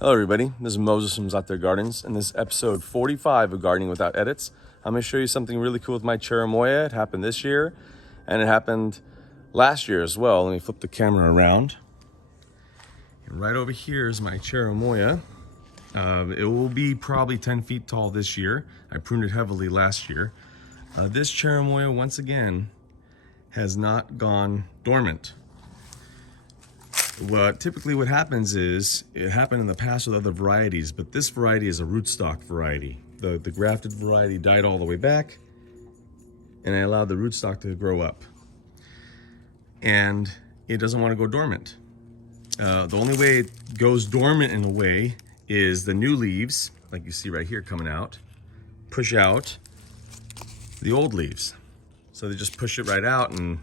Hello everybody, this is Moses from Zaatar Gardens, and this is episode 45 of Gardening Without Edits. I'm going to show you something really cool with my Cherimoya. It happened this year, and it happened last year as well. Let me flip the camera around. And right over here is my Cherimoya. It will be probably 10 feet tall this year. I pruned it heavily last year. This Cherimoya, once again, has not gone dormant. Typically what happens is, it happened in the past with other varieties, but this variety is a rootstock variety. The grafted variety died all the way back, and I allowed the rootstock to grow up. And it doesn't want to go dormant. The only way it goes dormant in a way is the new leaves, like you see right here coming out, push out the old leaves. So they just push it right out, and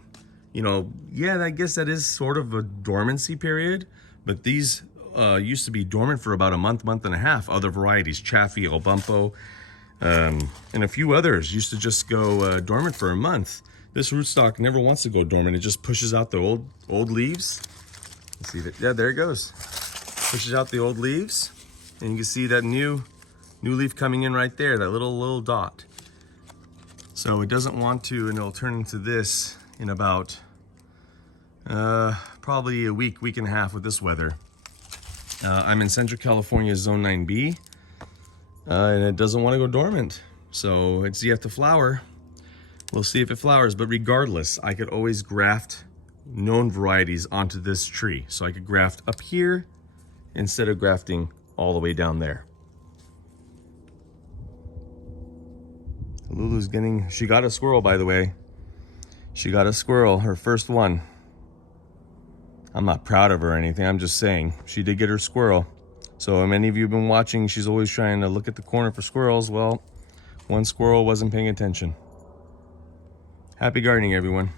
yeah, I guess that is sort of a dormancy period, but these used to be dormant for about a month and a half. Other varieties, Chaffee, El Bumpo, and a few others used to just go dormant for a month. This rootstock never wants to go dormant. It just pushes out the old leaves. Let's see that. Yeah, there it goes. Pushes out the old leaves, and you can see that new leaf coming in right there, that little dot. So it doesn't want to, and it'll turn into this in about probably a week and a half with this weather. I'm in Central California, Zone 9B, and it doesn't want to go dormant. So it's yet to flower. We'll see if it flowers, but regardless, I could always graft known varieties onto this tree. So I could graft up here instead of grafting all the way down there. Lulu's she got a squirrel, by the way. She got a squirrel, her first one. I'm not proud of her or anything, I'm just saying. She did get her squirrel. So many of you have been watching, she's always trying to look at the corner for squirrels. Well, one squirrel wasn't paying attention. Happy gardening, everyone.